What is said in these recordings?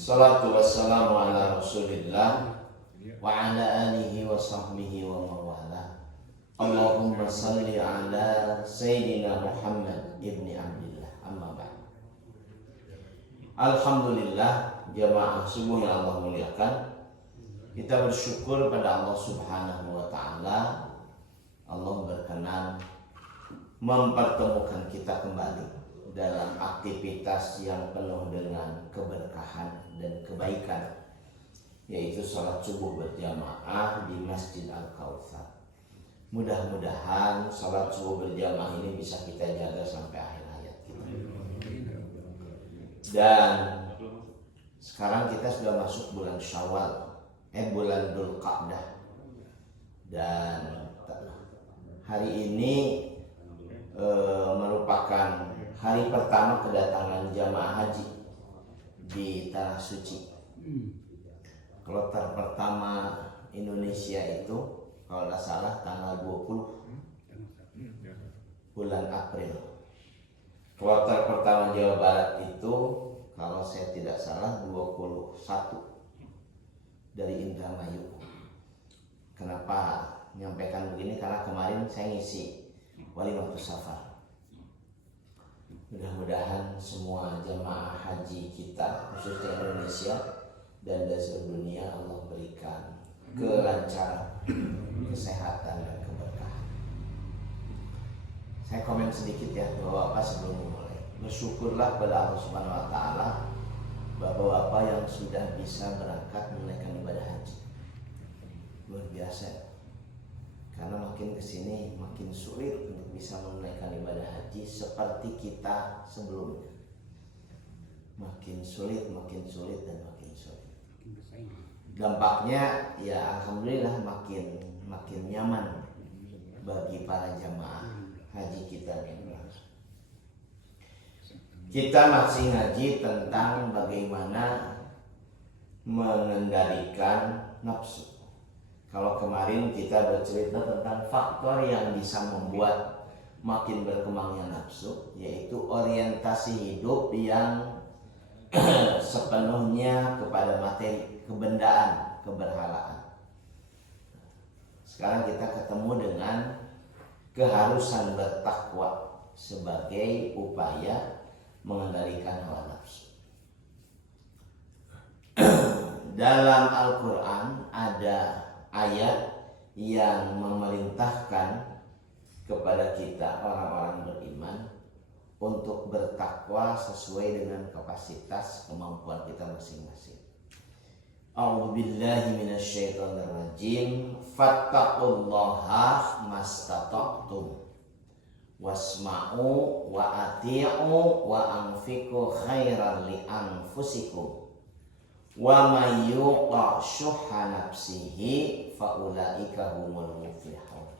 Salatu wassalamu ala rasulillah wa ala alihi wa sahbihi wa mawala. Allahumma salli ala Sayyidina Muhammad ibni Abdillah. Amma ba'd. Alhamdulillah, jamaah subuh yang Allah muliakan, kita bersyukur pada Allah subhanahu wa ta'ala. Allah berkenan mempertemukan kita kembali dalam aktivitas yang penuh dengan keberkahan dan kebaikan, yaitu sholat subuh berjamaah di Masjid Al-Kautsar. Mudah-mudahan sholat subuh berjamaah ini bisa kita jaga sampai akhir hayat kita. Dan sekarang kita sudah masuk bulan Syawal, bulan Dzulqa'dah. Dan hari ini merupakan hari pertama kedatangan jamaah haji di Tanah Suci. Kloter pertama Indonesia itu kalau tidak salah tanggal 20 bulan April. Kloter pertama Jawa Barat itu kalau saya tidak salah 21 dari Indramayu. Kenapa menyampaikan begini? Karena kemarin saya ngisi Walimatus Safar. Mudah-mudahan semua jamaah haji kita, khususnya Indonesia dan dari seluruh dunia, Allah berikan kelancaran, kesehatan dan keberkahan. Saya komen sedikit ya, Bapak-bapak, sebelum mulai. Bersyukurlah kepada Allah Subhanahu wa taala Bapak-bapak yang sudah bisa berangkat menunaikan ibadah haji. Luar biasa. Karena makin kesini makin sulit untuk bisa menunaikan ibadah haji seperti kita sebelumnya. Makin sulit dan makin sulit. Dampaknya ya alhamdulillah makin nyaman bagi para jamaah haji kita ini. Kita masih ngaji tentang bagaimana mengendalikan nafsu. Kalau kemarin kita bercerita tentang faktor yang bisa membuat makin berkembangnya nafsu, yaitu orientasi hidup yang sepenuhnya kepada materi, kebendaan, keberhalaan. Sekarang kita ketemu dengan keharusan bertakwa sebagai upaya mengendalikan hawa nafsu. Dalam Al-Quran ada ayat yang memerintahkan kepada kita orang-orang beriman untuk bertakwa sesuai dengan kapasitas kemampuan kita masing-masing. A'udzubillahi minasyaitonirrajim. Fattaqullaha mastata'tum wasma'u wa ati'u wa anfiqu khairan li anfusikum wa may yuqa syuhha nafsihi fa ulaika humul muflihun.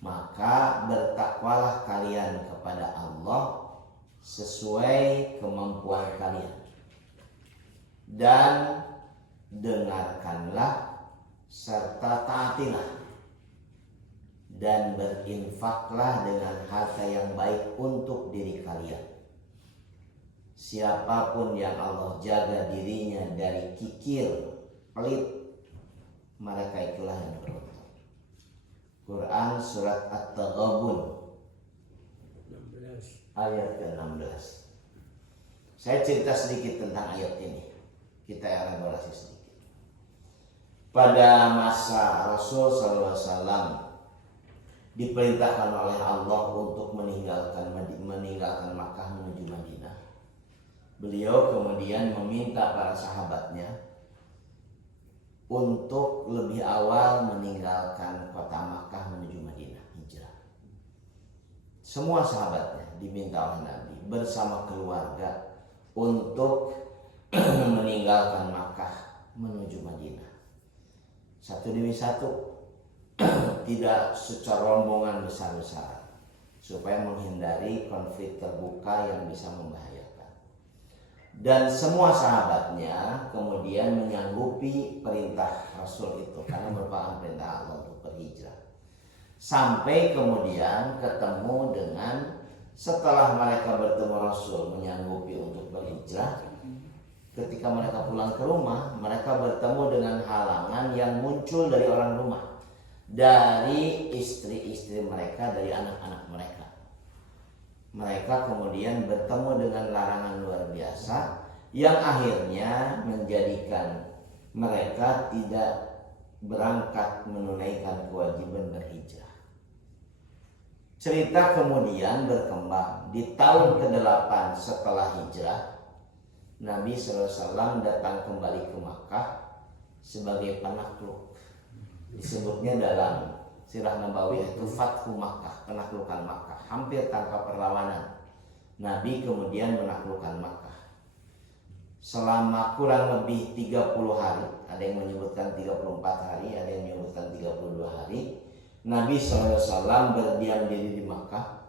Maka bertakwalah kalian kepada Allah sesuai kemampuan kalian, dan dengarkanlah serta taatilah, dan berinfaklah dengan harta yang baik untuk diri kalian. Siapapun yang Allah jaga dirinya dari kikir, pelit, mereka itulah yang beruntung. Quran surat At-Taghabun ayat ke-16. Saya cerita sedikit tentang ayat ini. Kita elaborasi sedikit. Pada masa Rasul SAW diperintahkan oleh Allah untuk meninggalkan Makkah menuju Madinah. Beliau kemudian meminta para sahabatnya untuk lebih awal meninggalkan kota Makkah menuju Madinah, hijrah. Semua sahabatnya diminta oleh Nabi bersama keluarga untuk meninggalkan Makkah menuju Madinah. Satu demi satu, tidak secara rombongan besar-besaran, supaya menghindari konflik terbuka yang bisa membahayakan. Dan semua sahabatnya kemudian menyanggupi perintah Rasul itu, karena merupakan perintah Allah untuk berhijrah. Sampai kemudian ketemu dengan, setelah mereka bertemu Rasul menyanggupi untuk berhijrah, ketika mereka pulang ke rumah, mereka bertemu dengan halangan yang muncul dari orang rumah, dari istri-istri mereka, dari anak-anak mereka. Mereka kemudian bertemu dengan larangan luar biasa yang akhirnya menjadikan mereka tidak berangkat menunaikan kewajiban berhijrah. Cerita kemudian berkembang. Di tahun ke-8 setelah hijrah, Nabi SAW datang kembali ke Makkah sebagai penakluk. Disebutnya dalam Sirah Nabawiyah itu Fathu Makkah, penaklukan Makkah, hampir tanpa perlawanan. Nabi kemudian menaklukkan Makkah selama kurang lebih 30 hari. Ada yang menyebutkan 34 hari, ada yang menyebutkan 32 hari. Nabi SAW berdiam diri di Makkah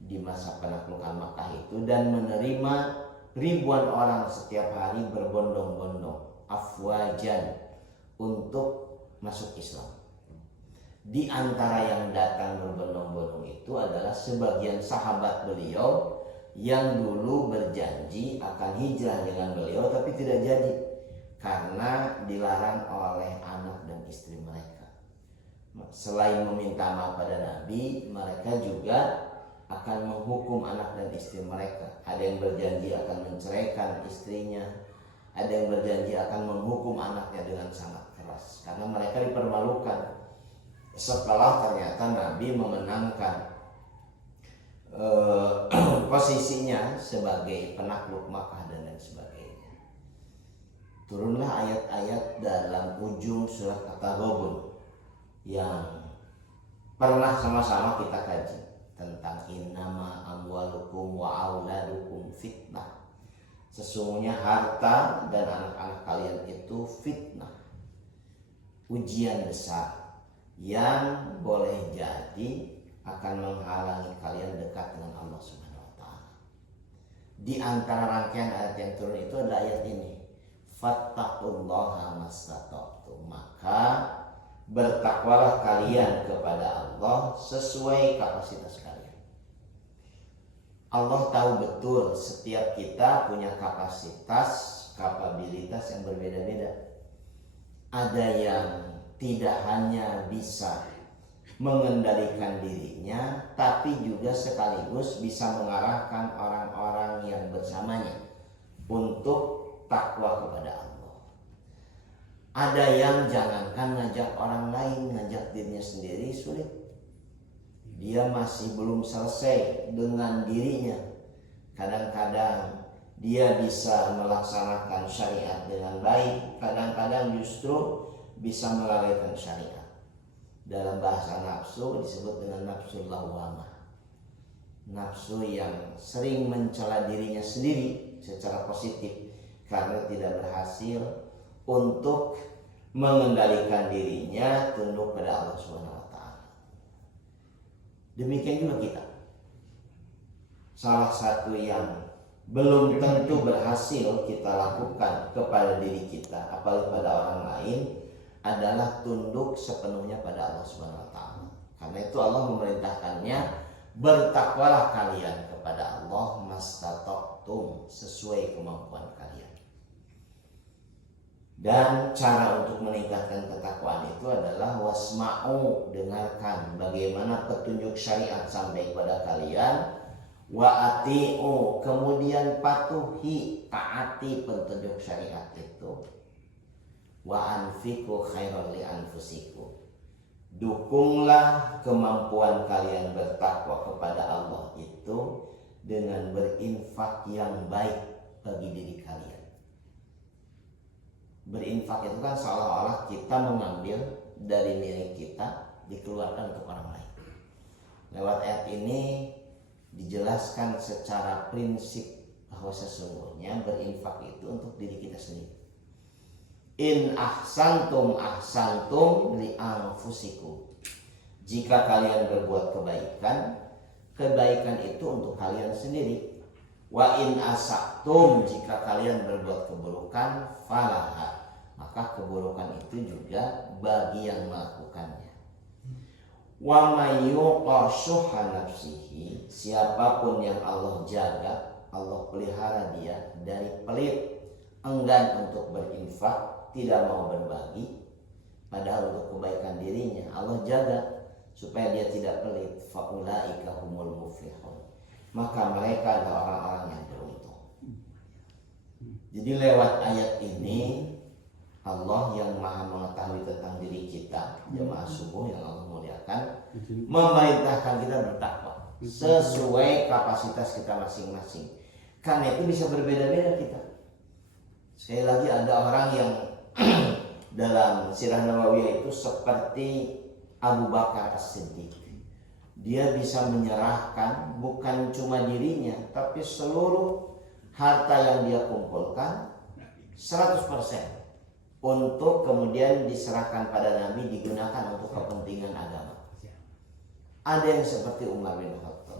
di masa penaklukan Makkah itu dan menerima ribuan orang setiap hari berbondong-bondong afwajan untuk masuk Islam. Di antara yang datang berbondong-bondong itu adalah sebagian sahabat beliau yang dulu berjanji akan hijrah dengan beliau tapi tidak jadi karena dilarang oleh anak dan istri mereka. Selain meminta maaf pada Nabi, mereka juga akan menghukum anak dan istri mereka. Ada yang berjanji akan menceraikan istrinya, ada yang berjanji akan menghukum anaknya dengan sangat keras karena mereka dipermalukan setelah ternyata Nabi memenangkan posisinya sebagai penakluk Makkah dan lain sebagainya. Turunlah ayat-ayat dalam ujung surat At-Taghabun yang pernah sama-sama kita kaji tentang innama amwalukum wa auladukum fitnah. Sesungguhnya harta dan anak-anak kalian itu fitnah, ujian besar yang boleh jadi akan menghalangi kalian dekat dengan Allah Subhanahu wa taala. Di antara rangkaian ayat yang turun itu ada ayat ini. Fattaqullaha mastata'tum, maka bertakwalah kalian kepada Allah sesuai kapasitas kalian. Allah tahu betul setiap kita punya kapabilitas yang berbeda-beda. Ada yang tidak hanya bisa mengendalikan dirinya, tapi juga sekaligus bisa mengarahkan orang-orang yang bersamanya untuk takwa kepada Allah. Ada yang jangankan ngajak orang lain, ngajak dirinya sendiri sulit. Dia masih belum selesai dengan dirinya. Kadang-kadang dia bisa melaksanakan syariat dengan baik, kadang-kadang justru bisa melalaikan syariat. Dalam bahasa nafsu disebut dengan nafsu lawwamah. Nafsu yang sering mencela dirinya sendiri secara positif karena tidak berhasil untuk mengendalikan dirinya tunduk pada Allah Subhanahu wa taala. Demikian juga kita. Salah satu yang belum tentu berhasil kita lakukan kepada diri kita, apalagi pada orang lain, adalah tunduk sepenuhnya pada Allah Subhanahu wa taala. Karena itu Allah memerintahkannya, bertakwalah kalian kepada Allah mastata'tum, sesuai kemampuan kalian. Dan cara untuk meningkatkan ketakwaan itu adalah wasma'u, dengarkan bagaimana petunjuk syariat sampai kepada kalian, wa ati'u, kemudian patuhi, taati petunjuk syariat itu, wa anfiqu khairan li anfusikum, dukunglah kemampuan kalian bertakwa kepada Allah itu dengan berinfak yang baik bagi diri kalian. Berinfak itu kan seolah-olah kita mengambil dari milik kita dikeluarkan untuk orang lain. Lewat ayat ini dijelaskan secara prinsip bahwa sesungguhnya berinfak itu untuk diri kita sendiri. In ahsantum li anfusikum. Jika kalian berbuat kebaikan, kebaikan itu untuk kalian sendiri. Wa in asaktum, jika kalian berbuat keburukan, falaha, maka keburukan itu juga bagi yang melakukannya. Wa may yuqa syuhha nafsihi, siapapun yang Allah jaga, Allah pelihara dia dari pelit enggan untuk berinfak, tidak mau berbagi, padahal untuk kebaikan dirinya Allah jaga supaya dia tidak pelit. Faulaika humul muflihun, maka mereka adalah orang-orang yang beruntung. Jadi lewat ayat ini Allah yang maha mengetahui tentang diri kita, jemaah subuh yang Allah muliakan, memerintahkan kita bertakwa sesuai kapasitas kita masing-masing. Karena itu bisa berbeda-beda kita. Sekali lagi ada orang yang dalam Sirah Nabawiyah itu seperti Abu Bakar As-Siddiq. Dia bisa menyerahkan bukan cuma dirinya, tapi seluruh harta yang dia kumpulkan 100% untuk kemudian diserahkan pada Nabi, digunakan untuk kepentingan agama. Ada yang seperti Umar bin Khattab,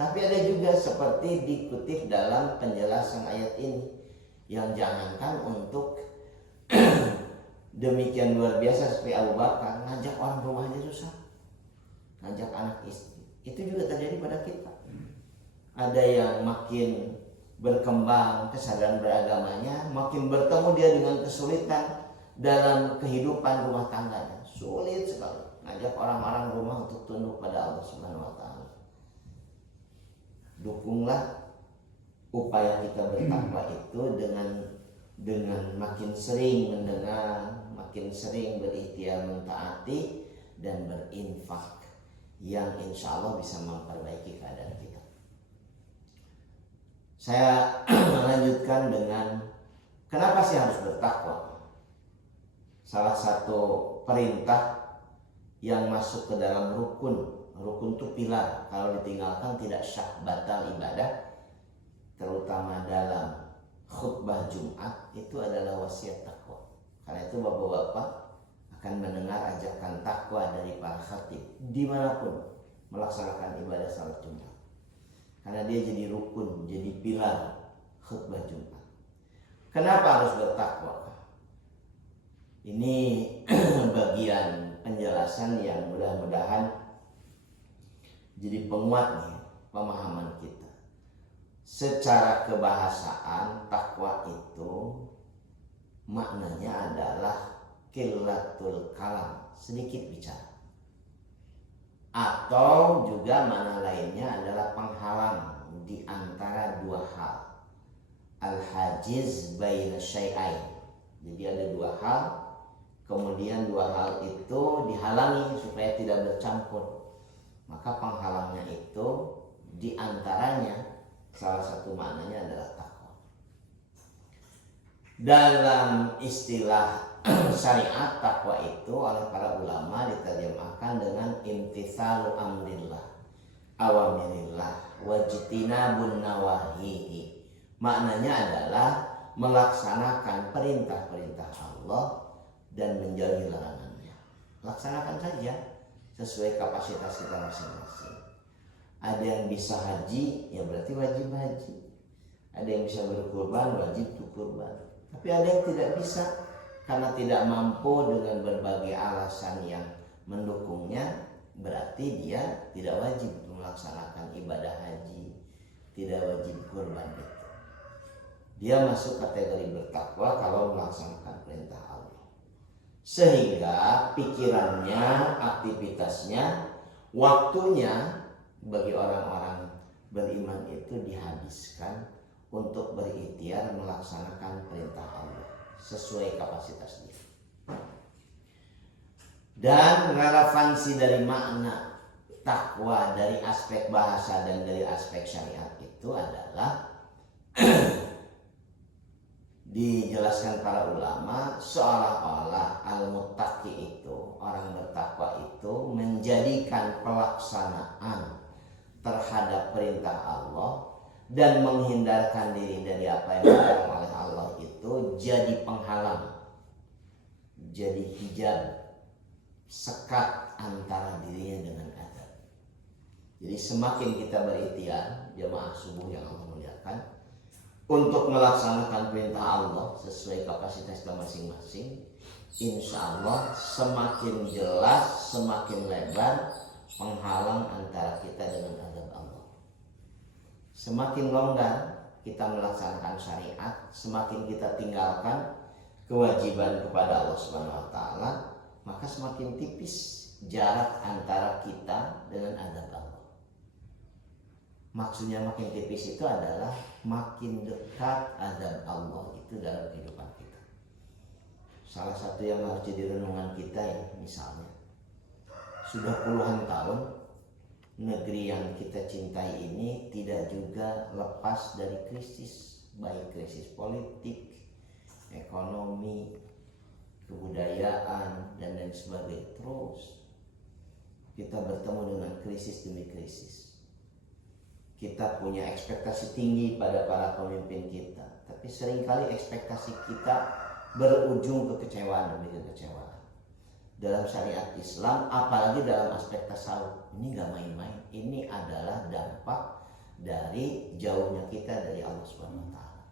tapi ada juga seperti dikutip dalam penjelasan ayat ini, yang jangankan untuk demikian luar biasa seperti Abu Bakar, ngajak orang rumahnya susah, ngajak anak istri. Itu juga terjadi pada kita. Ada yang makin berkembang kesadaran beragamanya, makin bertemu dia dengan kesulitan dalam kehidupan rumah tangganya. Sulit sekali ngajak orang-orang rumah untuk tunduk pada Allah Subhanahu wa taala. Dukunglah upaya kita bertakwa itu dengan makin sering mendengar, makin sering berikhtiar mentaati dan berinfak, yang insya Allah bisa memperbaiki keadaan kita. Saya melanjutkan dengan kenapa sih harus bertakwa. Salah satu perintah yang masuk ke dalam rukun itu pilar, kalau ditinggalkan tidak sah, batal ibadah, terutama dalam khutbah Jumat, itu adalah wasiat takwa. Karena itu bapak-bapak akan mendengar ajakan takwa dari para khatib dimanapun melaksanakan ibadah salat Jumat, karena dia jadi rukun, jadi pilar khutbah Jumat. Kenapa harus bertakwa? Ini bagian penjelasan yang mudah-mudahan jadi penguat nih pemahaman kita. Secara kebahasaan, takwa itu maknanya adalah qillatul kalam, sedikit bicara. Atau juga makna lainnya adalah penghalang di antara dua hal. Al-hajiz baina syai'ain. Jadi ada dua hal, kemudian dua hal itu dihalangi supaya tidak bercampur. Maka penghalangnya itu di antaranya salah satu maknanya adalah takwa. Dalam istilah syariat, takwa itu oleh para ulama diterjemahkan dengan imtitsalu amrillah, awamirillah, wajtinabun nawahihi. Maknanya adalah melaksanakan perintah-perintah Allah dan menjauhi larangannya. Laksanakan saja sesuai kapasitas kita masing-masing. Ada yang bisa haji, ya berarti wajib haji. Ada yang bisa berkurban, wajib berkurban. Tapi ada yang tidak bisa karena tidak mampu dengan berbagai alasan yang mendukungnya, berarti dia tidak wajib melaksanakan ibadah haji, tidak wajib kurban itu. Dia masuk kategori bertakwa kalau melaksanakan perintah Allah. Sehingga pikirannya, aktivitasnya, waktunya bagi orang-orang beriman itu dihabiskan untuk berikhtiar melaksanakan perintah Allah sesuai kapasitas dia. Dan relevansi dari makna takwa dari aspek bahasa dan dari aspek syariat itu adalah dijelaskan para ulama seolah-olah al-muttaqi itu, orang bertakwa itu menjadikan pelaksanaan terhadap perintah Allah dan menghindarkan diri dari apa yang dilarang oleh Allah itu jadi penghalang, jadi hijab, sekat antara dirinya dengan azab. Jadi semakin kita berikhtiar, jamaah subuh yang Allah muliakan, untuk melaksanakan perintah Allah sesuai kapasitas kita masing-masing, insya Allah semakin jelas, semakin lebar penghalang antara kita dengan azab Allah. Semakin longgar kita melaksanakan syariat, semakin kita tinggalkan kewajiban kepada Allah Subhanahu wa taala, maka semakin tipis jarak antara kita dengan azab Allah. Maksudnya makin tipis itu adalah makin dekat azab Allah itu dalam kehidupan kita. Salah satu yang harus jadi renungan kita ya, misalnya sudah puluhan tahun negeri yang kita cintai ini tidak juga lepas dari krisis, baik krisis politik, ekonomi, kebudayaan, dan lain sebagainya. Terus kita bertemu dengan krisis demi krisis. Kita punya ekspektasi tinggi pada para pemimpin kita, tapi seringkali ekspektasi kita berujung kekecewaan demi kekecewaan. Dalam syariat Islam, apalagi dalam aspek tasawuf, ini gak main-main. Ini adalah dampak dari jauhnya kita dari Allah Subhanahu wa taala.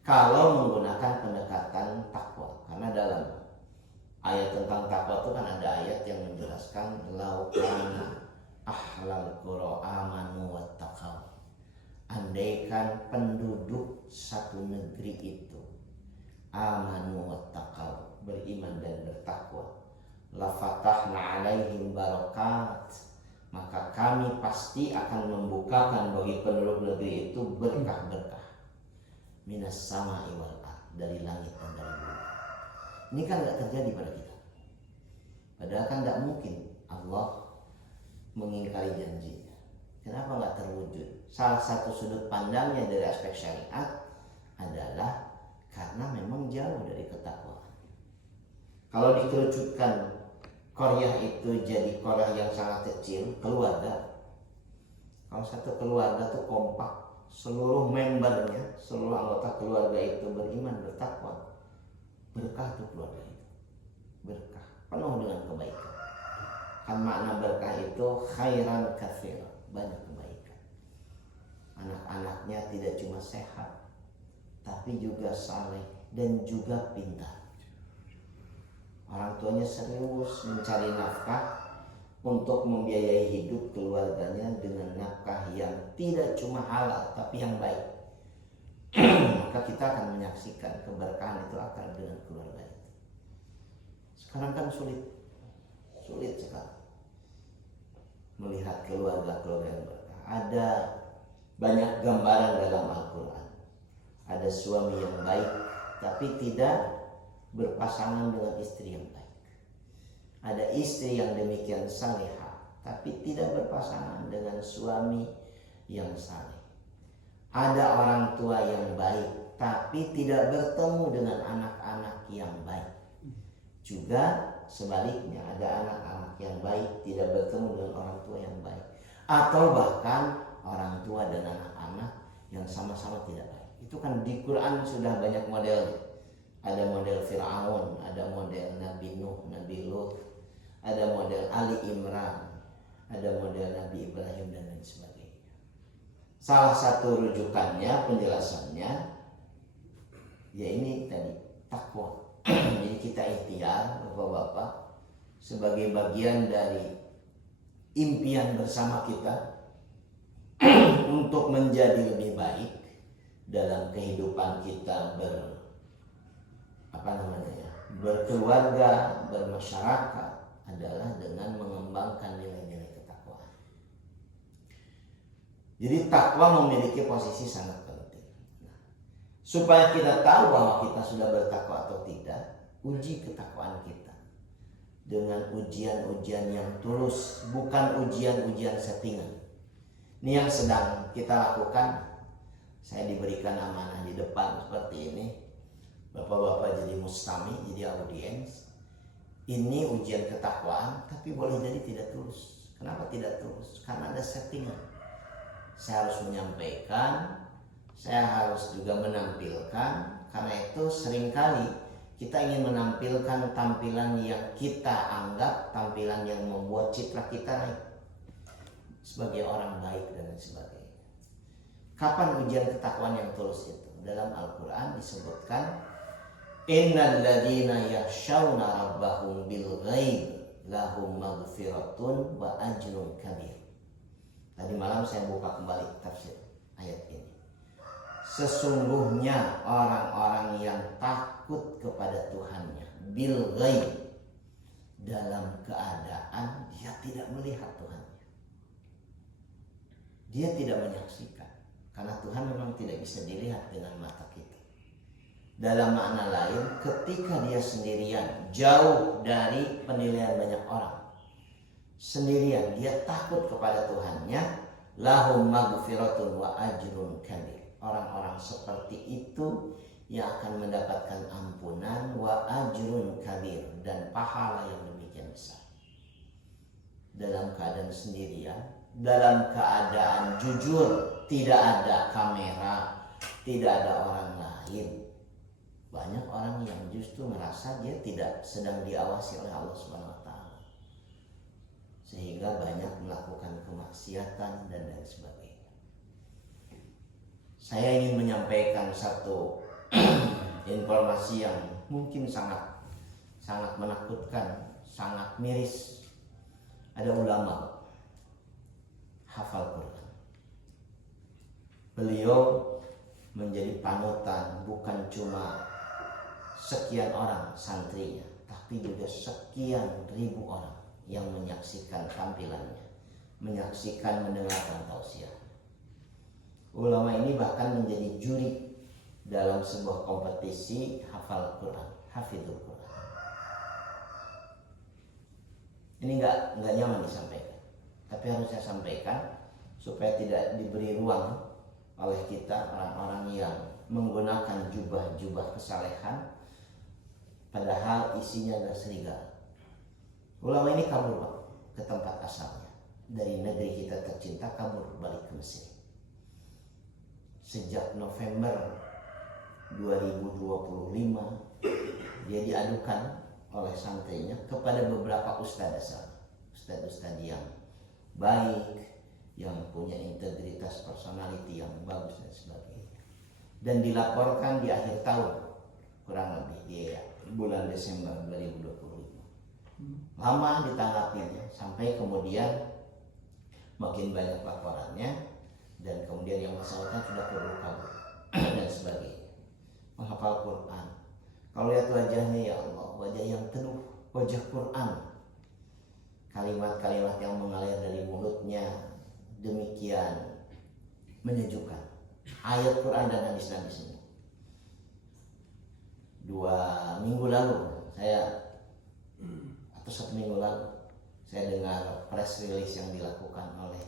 Kalau menggunakan pendekatan takwa, karena dalam ayat tentang takwa itu kan ada ayat yang menjelaskan laukana ahlal qura amanu wattaqau. Andaikan penduduk satu negeri itu amanu wattaqau, beriman dan bertakwa, la fatahna alaihim barakat, maka kami pasti akan membukakan bagi penduduk negeri itu berkah-berkah minas sama'i wal ard, dari langit dan dari bumi. Ini kan gak terjadi pada kita. Padahal kan gak mungkin Allah mengingkari janjinya. Kenapa gak terwujud? Salah satu sudut pandangnya dari aspek syariat adalah karena memang jauh dari ketakwaan. Kalau dikerucutkan qaryah itu jadi qaryah yang sangat kecil, keluarga. Kalau satu keluarga tuh kompak, seluruh membernya, seluruh anggota keluarga itu beriman, bertakwa, berkah tuh keluarga itu. Berkah, penuh dengan kebaikan. Kan makna berkah itu khairan katsira, banyak kebaikan. Anak-anaknya tidak cuma sehat, tapi juga saleh dan juga pintar. Orang tuanya serius mencari nafkah untuk membiayai hidup keluarganya dengan nafkah yang tidak cuma halal tapi yang baik. Maka kita akan menyaksikan keberkahan itu akan dengan keluarga itu. Sekarang kan sulit sekali melihat keluarga-keluarga yang berkah. Ada banyak gambaran dalam Al-Quran. Ada suami yang baik tapi tidak berpasangan dengan istri yang baik. Ada istri yang demikian salehah tapi tidak berpasangan dengan suami yang saleh. Ada orang tua yang baik tapi tidak bertemu dengan anak-anak yang baik. Juga sebaliknya, ada anak-anak yang baik tidak bertemu dengan orang tua yang baik. Atau bahkan orang tua dan anak-anak yang sama-sama tidak baik. Itu kan di Quran sudah banyak modelnya. Ada model Fir'aun, ada model Nabi Nuh, Nabi Lut, ada model Ali Imran, ada model Nabi Ibrahim dan lain sebagainya. Salah satu rujukannya, penjelasannya, ya ini tadi, takwa. Jadi kita ikhtiar, bapak-bapak, sebagai bagian dari impian bersama kita untuk menjadi lebih baik dalam kehidupan kita berkeluarga, bermasyarakat, adalah dengan mengembangkan nilai-nilai ketakwaan. Jadi takwa memiliki posisi sangat penting. Supaya kita tahu bahwa kita sudah bertakwa atau tidak, uji ketakwaan kita dengan ujian-ujian yang tulus, bukan ujian-ujian settingan. Ini yang sedang kita lakukan. Saya diberikan amanah di depan seperti ini. Bapak-bapak jadi mustami, jadi audiens. Ini ujian ketakwaan, tapi boleh jadi tidak tulus. Kenapa tidak tulus? Karena ada settingan. Saya harus menyampaikan, saya harus juga menampilkan. Karena itu seringkali kita ingin menampilkan tampilan yang kita anggap tampilan yang membuat citra kita naik sebagai orang baik dan lain sebagainya. Kapan ujian ketakwaan yang tulus itu? Dalam Al-Quran disebutkan, innal ladzina yakhshawna rabbahum bil ghaib lahum maghfiratun wa ajrun kabir. Tadi malam saya buka kembali tafsir ayat ini. sesungguhnya orang-orang yang takut kepada Tuhannya bil ghaib, dalam keadaan dia tidak melihat Tuhannya, dia tidak menyaksikan, karena Tuhan memang tidak bisa dilihat dengan mata kita. Dalam makna lain, ketika dia sendirian, jauh dari penilaian banyak orang, sendirian, dia takut kepada Tuhannya, lahum maghfiratun wa ajrun kabir. Orang-orang seperti itu yang akan mendapatkan ampunan wa ajrun kabir, dan pahala yang demikian besar. Dalam keadaan sendirian, dalam keadaan jujur, tidak ada kamera, tidak ada orang lain. Banyak orang yang justru merasa dia tidak sedang diawasi oleh Allah Subhanahu wa taala, sehingga banyak melakukan kemaksiatan dan lain sebagainya. Saya ingin menyampaikan satu informasi yang mungkin sangat menakutkan, sangat miris. Ada ulama hafal Quran. Beliau menjadi panutan bukan cuma sekian orang santrinya, tapi juga sekian ribu orang yang menyaksikan tampilannya, menyaksikan, mendengarkan tausiah. Ulama ini bahkan menjadi juri dalam sebuah kompetisi hafal Quran, hafidhul Quran. Ini nggak nyaman disampaikan, tapi harus saya sampaikan supaya tidak diberi ruang oleh kita orang-orang yang menggunakan jubah-jubah kesalehan padahal isinya adalah serigala. Ulama ini kabur Pak, ke tempat asalnya, dari negeri kita tercinta, kabur balik ke Mesir. Sejak November 2025 dia diadukan oleh santrinya kepada beberapa ustadz yang baik, yang punya integritas personality yang bagus dan sebagainya, dan dilaporkan di akhir tahun, kurang lebih di bulan Desember 2025. Lama ditanggapinya sampai kemudian makin banyak laporannya, dan kemudian yang bersangkutan sudah kabur dan sebagainya. Menghafal Quran, kalau lihat wajahnya, ya Allah, wajah yang teduh, wajah Quran, kalimat-kalimat yang mengalir dari mulutnya demikian menyejukkan. Ayat Quran dan hadis Nabi semua. 2 minggu lalu atau 1 minggu lalu saya dengar press release yang dilakukan oleh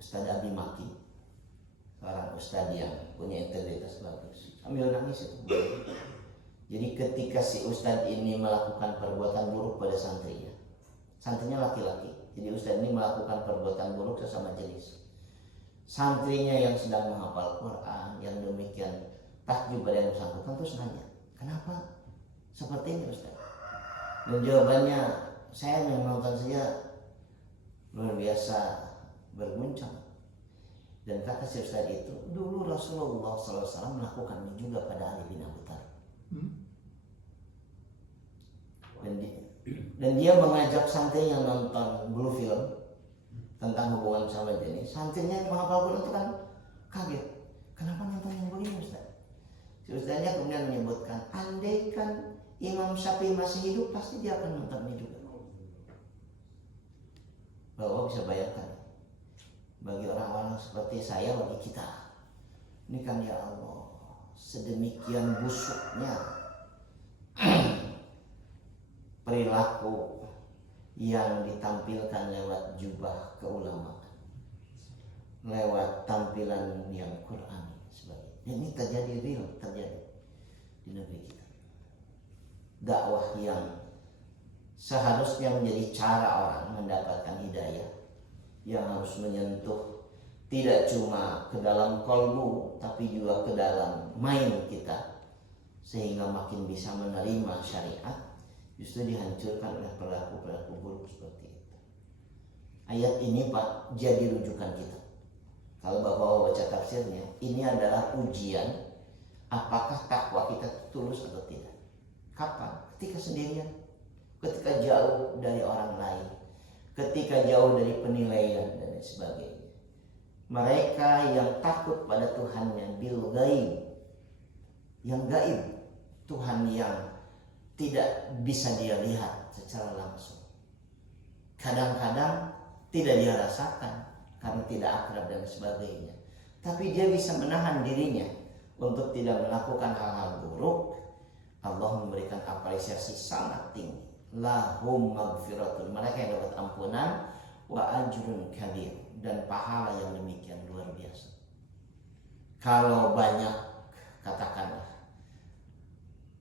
Ustadz Abi Maki, seorang ustadz yang punya integritas bagus, sambil nangis itu. Jadi ketika si ustadz ini melakukan perbuatan buruk pada santrinya laki-laki, jadi ustadz ini melakukan perbuatan buruk sesama jenis, santrinya yang sedang menghafal Quran yang demikian takjub pada yang bersangkutan, terus nanya, kenapa seperti ini Ustaz? Dan jawabannya, saya yang nonton saja luar biasa berguncang. Dan kata si Ustaz itu, dulu Rasulullah SAW melakukan ini juga pada Ali bin Abi Thalib. Dan dia mengajak santri yang nonton Blue Film tentang hubungan sama jenis. Santrinya yang menghafal Quran itu kan kaget, kenapa nonton yang begini Ustaz? Ustaznya kemudian menyebutkan, andaikan Imam Syafi'i masih hidup, pasti dia akan nonton ini juga. Bahwa bisa bayangkan, bagi orang-orang seperti saya, bagi kita, ini kan ya Allah, sedemikian busuknya perilaku yang ditampilkan lewat jubah keulamaan, lewat tampilan yang Quran sebagainya. Ini terjadi di negeri kita. Dakwah yang seharusnya menjadi cara orang mendapatkan hidayah, yang harus menyentuh tidak cuma ke dalam kolbu, tapi juga ke dalam mind kita, sehingga makin bisa menerima syariat, justru dihancurkan oleh perilaku buruk seperti itu. Ayat ini Pak jadi rujukan kita. Kalau Bapak baca tafsirnya, ini adalah ujian apakah takwa kita tulus atau tidak. Kapan? Ketika sendirian, ketika jauh dari orang lain, ketika jauh dari penilaian dan sebagainya. Mereka yang takut pada Tuhannya bil gaib, yang gaib, Tuhan yang tidak bisa dia lihat secara langsung. Kadang-kadang tidak dia rasakan karena tidak akrab dan sebagainya. Tapi dia bisa menahan dirinya untuk tidak melakukan hal-hal buruk. Allah memberikan apresiasi sangat tinggi. Lahum maghfiratun, mereka yang dapat ampunan, wa ajrun kabir, dan pahala yang demikian luar biasa. Kalau banyak, katakanlah,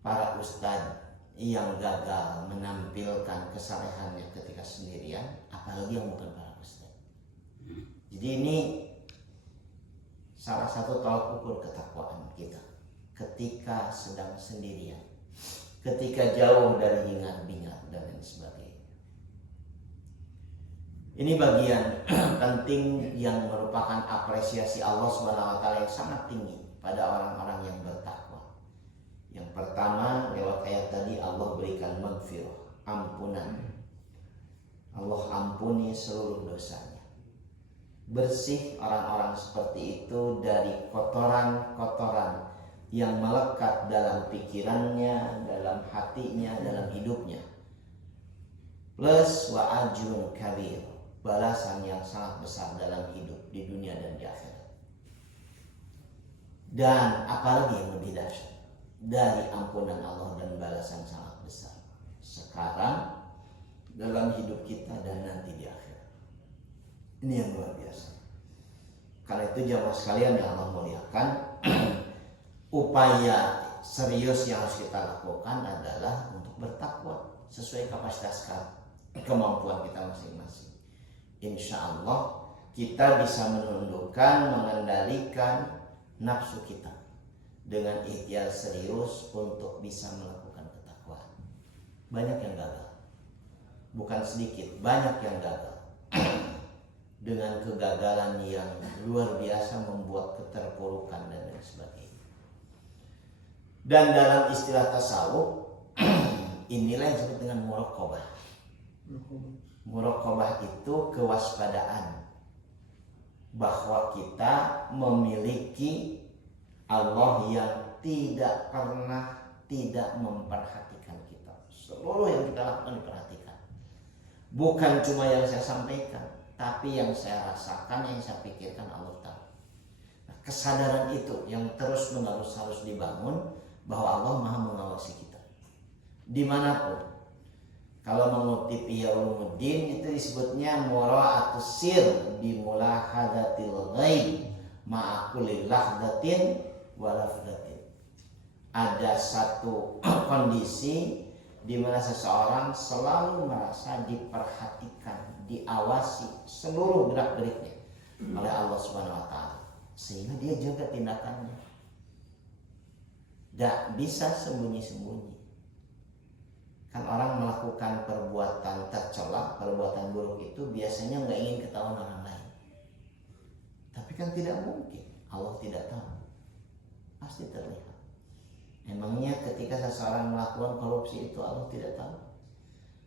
para ustadz yang gagal menampilkan kesalehannya ketika sendirian, apalagi yang bukan para ustadz. Jadi ini salah satu tolak ukur ketakwaan kita ketika sedang sendirian, ketika jauh dari hingar-bingar dan lain sebagainya. Ini bagian penting yang merupakan apresiasi Allah Subhanahu wa taala yang sangat tinggi pada orang-orang yang bertakwa. Yang pertama, lewat ayat tadi Allah berikan maghfirah, ampunan. Allah ampuni seluruh dosanya. Bersih orang-orang seperti itu dari kotoran-kotoran yang melekat dalam pikirannya, dalam hatinya, dalam hidupnya. Plus wa ajrun kabir, balasan yang sangat besar dalam hidup di dunia dan di akhirat. Dan apalagi yang lebih dahsyat dari ampunan Allah dan balasan sangat besar sekarang, dalam hidup kita, dan nanti di akhirat. Ini yang luar biasa. Karena itu jamaah sekalian yang Allah muliakan, upaya serius yang harus kita lakukan adalah untuk bertakwa sesuai kapasitas kemampuan kita masing-masing. Insya Allah kita bisa menundukkan, mengendalikan nafsu kita dengan ikhtiar serius untuk bisa melakukan ketakwaan. Banyak yang gagal, bukan sedikit, banyak yang gagal. Dengan kegagalan yang luar biasa membuat keterpurukan dan lain sebagainya. Dan dalam istilah tasawuf, inilah yang disebut dengan muraqabah. Muraqabah itu kewaspadaan bahwa kita memiliki Allah yang tidak pernah tidak memperhatikan kita. Seluruh yang kita lakukan diperhatikan. Bukan cuma yang saya sampaikan, tapi yang saya rasakan, yang saya pikirkan Allah tahu. Nah, kesadaran itu yang terus menerus harus dibangun bahwa Allah Maha mengawasi kita dimanapun. Kalau mengutip Ihya Ulumuddin itu disebutnya mura'atus sir bimulahadatil ghaib ma'akulil lahdatin walafdatin. Ada satu kondisi di mana seseorang selalu merasa diperhatikan, diawasi seluruh gerak-geriknya oleh Allah Subhanahu wa taala, sehingga dia jaga tindakannya. Tidak bisa sembunyi-sembunyi. Kan orang melakukan perbuatan tercela, perbuatan buruk itu biasanya nggak ingin ketahuan orang lain. Tapi kan tidak mungkin Allah tidak tahu. Pasti terlihat. Memangnya ketika seseorang melakukan korupsi itu Allah tidak tahu?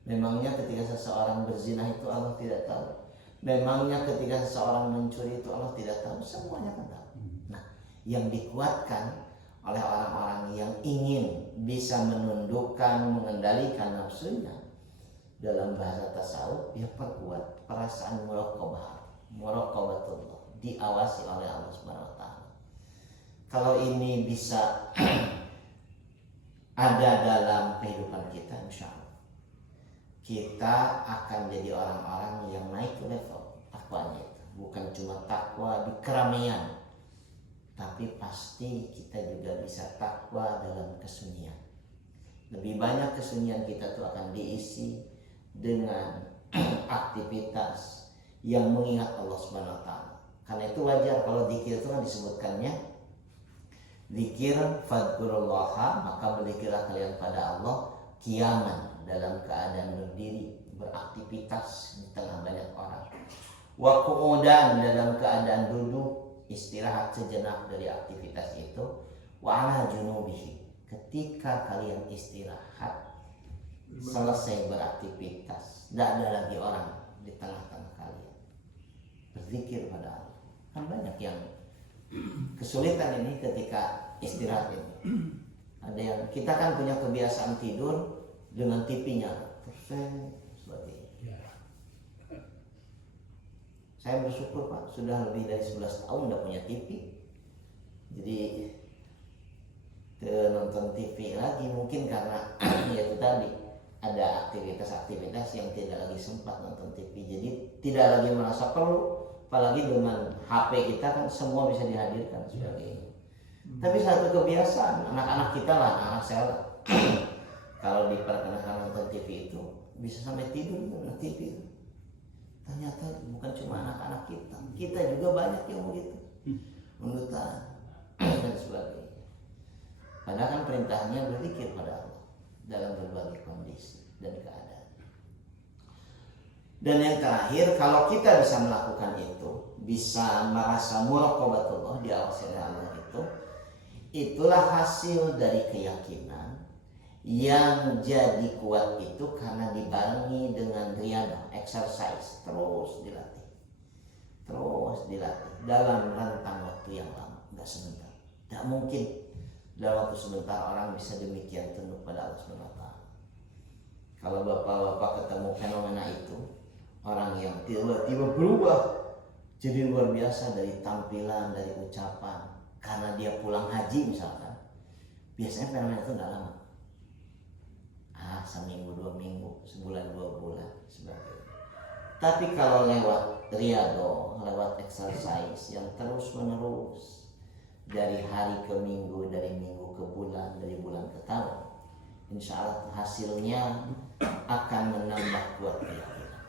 Memangnya ketika seseorang berzina itu Allah tidak tahu? Memangnya ketika seseorang mencuri itu Allah tidak tahu? Semuanya kan tahu. Nah, yang dikuatkan oleh orang-orang yang ingin bisa menundukkan, mengendalikan nafsunya dalam bahasa tasawuf, dia perkuat perasaan muraqabatullah, diawasi oleh Allah Subhanahu wa taala. Kalau ini bisa ada dalam kehidupan kita, insya Allah kita akan jadi orang-orang yang naik ke level takwanya itu. Bukan cuma takwa di keramaian, tapi pasti kita juga bisa takwa dalam kesunyian. Lebih banyak kesunyian kita tuh akan diisi dengan aktivitas yang mengingat Allah Subhanahu wa taala. Karena itu wajar kalau zikir itu kan disebutkannya zikir fadkurullaha, maka berzikirlah kalian pada Allah qiyaman, dalam keadaan berdiri, beraktivitas di tengah banyak orang. Wa qu'udan, dalam keadaan duduk, istirahat sejenak dari aktivitas itu. Wa ala junubihi, ketika kalian istirahat selesai beraktivitas, tidak ada lagi orang di tengah-tengah kalian, berzikir pada Allah. Kan banyak yang kesulitan ini ketika istirahat ini. Ada yang kita kan punya kebiasaan tidur dengan TV-nya persen seperti ini. Saya bersyukur Pak, sudah lebih dari 11 tahun udah punya TV. Jadi nonton TV lagi mungkin karena ya itu tadi ada aktivitas-aktivitas yang tidak lagi sempat nonton TV. Jadi tidak lagi merasa perlu, apalagi dengan HP kita kan semua bisa dihadirkan sebagai. Tapi satu kebiasaan anak-anak kita lah, anak saya lah, kalau diperkenalkan nonton TV itu bisa sampai tidur nonton TV. Ternyata bukan cuma anak-anak kita juga banyak yang begitu, menuta dan sebagainya. Padahal kan perintahnya berzikir pada Allah dalam berbagai kondisi dan keadaan. Dan yang terakhir, kalau kita bisa melakukan itu, bisa merasa muraqabatullah, diawasi oleh Allah itulah hasil dari keyakinan yang jadi kuat itu karena dibarengi dengan riyadhah, exercise, terus dilatih dalam rentang waktu yang lama, nggak sebentar. Tidak mungkin dalam waktu sebentar orang bisa demikian tunduk pada Allah SWT. Kalau bapak-bapak ketemu fenomena itu, orang yang tiba-tiba berubah jadi luar biasa dari tampilan, dari ucapan, karena dia pulang haji misalkan, biasanya fenomena itu nggak lama, seminggu 2 minggu, sebulan 2 bulan sebagainya. Tapi kalau lewat riyadhah, lewat exercise yang terus menerus dari hari ke minggu, dari minggu ke bulan, dari bulan ke tahun, insya Allah hasilnya akan menambah kuat keyakinan.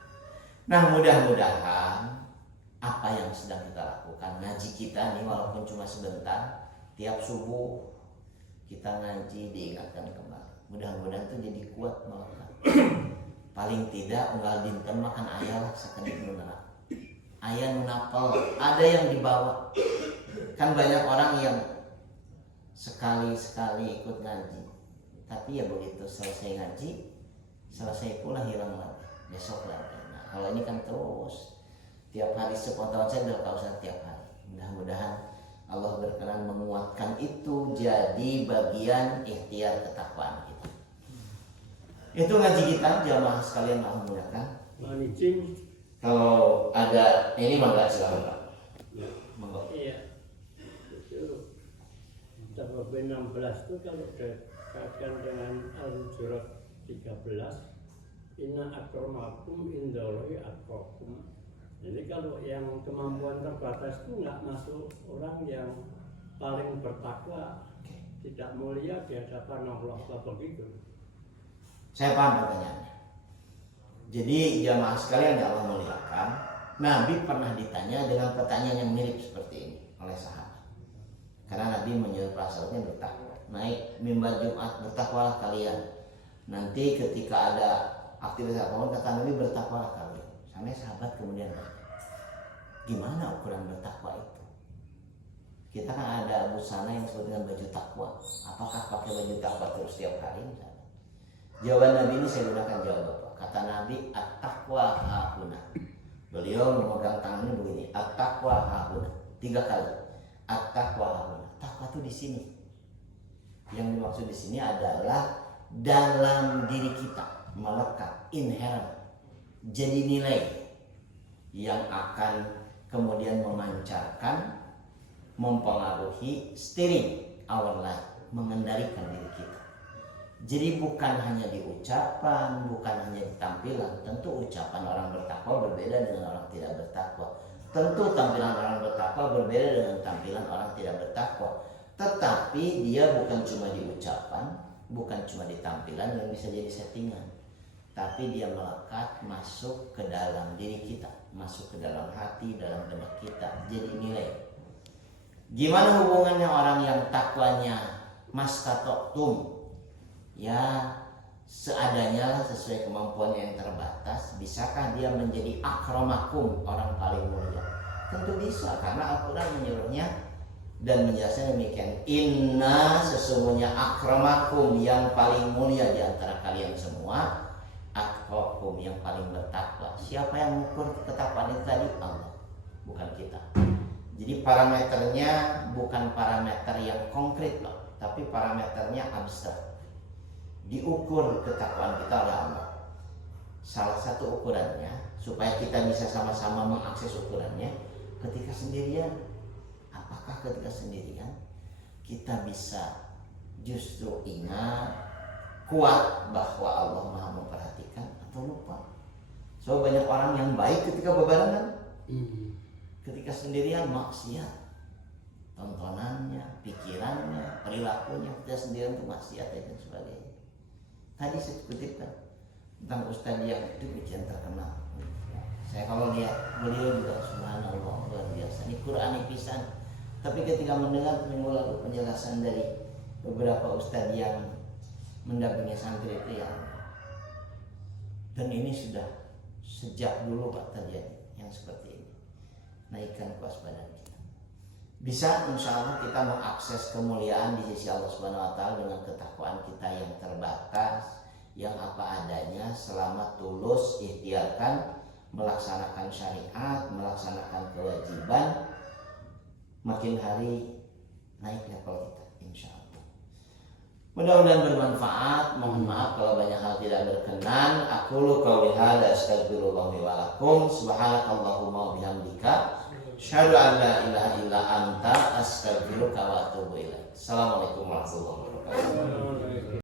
Nah, mudah-mudahan apa yang sedang kita lakukan, ngaji kita nih walaupun cuma sebentar, tiap subuh kita ngaji diingatkan kembali. Mudah-mudahan itu jadi kuat melekat. Paling tidak unggal dinten makan ayah lah sakedik nunana. Ayah nunapel, ada yang dibawa. Kan banyak orang yang sekali-sekali ikut ngaji, tapi ya begitu selesai ngaji, selesai pula hilang lagi, besok lagi. Nah, kalau ini kan terus tiap hari sepotong saya udah tahu saya tiap hari. Mudah-mudahan Allah berkenan menguatkan itu jadi bagian ikhtiar ketakwaan kita. Itu ngaji kita, jamaah sekalian alhamdulillah. Kalau ada ini mangga silakan Pak. Monggo. Iya. Itu Tabab 16 itu kalau dikaitkan dengan Al-Hujurat 13, inna akramakum indallahi atqakum. Jadi kalau yang kemampuan terbatas itu nggak masuk orang yang paling bertakwa, tidak mulia di hadapan Allah, begitu. Saya paham pertanyaannya. Jadi jamaah sekalian yang Allah muliakan, Nabi pernah ditanya dengan pertanyaan yang mirip seperti ini oleh sahabat. Karena Nabi menyuruh para sahabatnya bertakwa. Naik mimbar Jumat, bertakwalah kalian. Nanti ketika ada aktivitas apapun, kata Nabi, bertakwalah kalian. Sampai sahabat kemudian bertanya, gimana ukuran bertakwa itu? Kita kan ada busana yang disebut dengan baju takwa. Apakah pakai baju takwa terus setiap hari? Misalnya. Jawaban Nabi ini saya gunakan jawab Bapak. Kata Nabi, at-taqwa hahuna. Beliau memegang tangannya begini, at-taqwa hahuna. 3 kali. At-taqwa hahuna. Takwa itu di sini. Yang dimaksud di sini adalah dalam diri kita, melekat, inherent. Jadi nilai yang akan kemudian memancarkan, mempengaruhi, steering our life, mengendalikan diri kita. Jadi bukan hanya di ucapan, bukan hanya di tampilan. Tentu ucapan orang bertakwa berbeda dengan orang tidak bertakwa. Tentu tampilan orang bertakwa berbeda dengan tampilan orang tidak bertakwa. Tetapi dia bukan cuma di ucapan, bukan cuma di tampilan yang bisa jadi settingan, tapi dia melekat masuk ke dalam diri kita, masuk ke dalam hati, dalam benak kita, jadi nilai. Gimana hubungannya orang yang takwanya mastatoktum, ya seadanya lah, sesuai kemampuannya yang terbatas? Bisakah dia menjadi akramakum, orang paling mulia? Tentu bisa, karena Al-Quran menyuruhnya dan menjelaskan demikian, inna, sesungguhnya akramakum, yang paling mulia di antara kalian semua, atqakum, yang paling bertakwa. Siapa yang mengukur ketakwaan itu tadi? Allah, bukan kita. Jadi parameternya bukan parameter yang konkret loh, tapi parameternya abstrak. Diukur ketakwaan kita oleh Allah. Salah satu ukurannya supaya kita bisa sama-sama mengakses ukurannya ketika sendirian. Apakah ketika sendirian kita bisa justru ingat kuat bahwa Allah Maha memperhatikan atau lupa? So banyak orang yang baik ketika bebarengan, ketika sendirian maksiat, tontonannya, pikirannya, perilakunya kita sendirian itu maksiat dan sebagainya. Tadi saya kutipkan tentang ustadz yang itu ujian terkenal. Saya kalau lihat beliau juga subhanallah luar biasa. Ini Qur'ani pisan. Tapi ketika mendengar minggu lalu penjelasan dari beberapa ustadz yang mendampingi santri itu yang, dan ini sudah sejak dulu Pak terjadi yang seperti ini. Naikkan kewaspadaan kita. Bisa insya Allah kita mengakses kemuliaan di sisi Allah Subhanahu Wa Taala dengan ketakwaan kita yang terbatas, yang apa adanya, selama tulus ikhtiarkan melaksanakan syariat, melaksanakan kewajiban. Makin hari naik level kita insya Allah. Mudah-mudahan bermanfaat. Mohon maaf kalau banyak hal tidak berkenan. Aqulu qouli hadza astaghfirullah wa lakum. Subhanakallahumma wa bihamdika asyhadu an la ilaha illa anta astaghfiruka wa atubu ilaik. Assalamualaikum warahmatullahi wabarakatuh.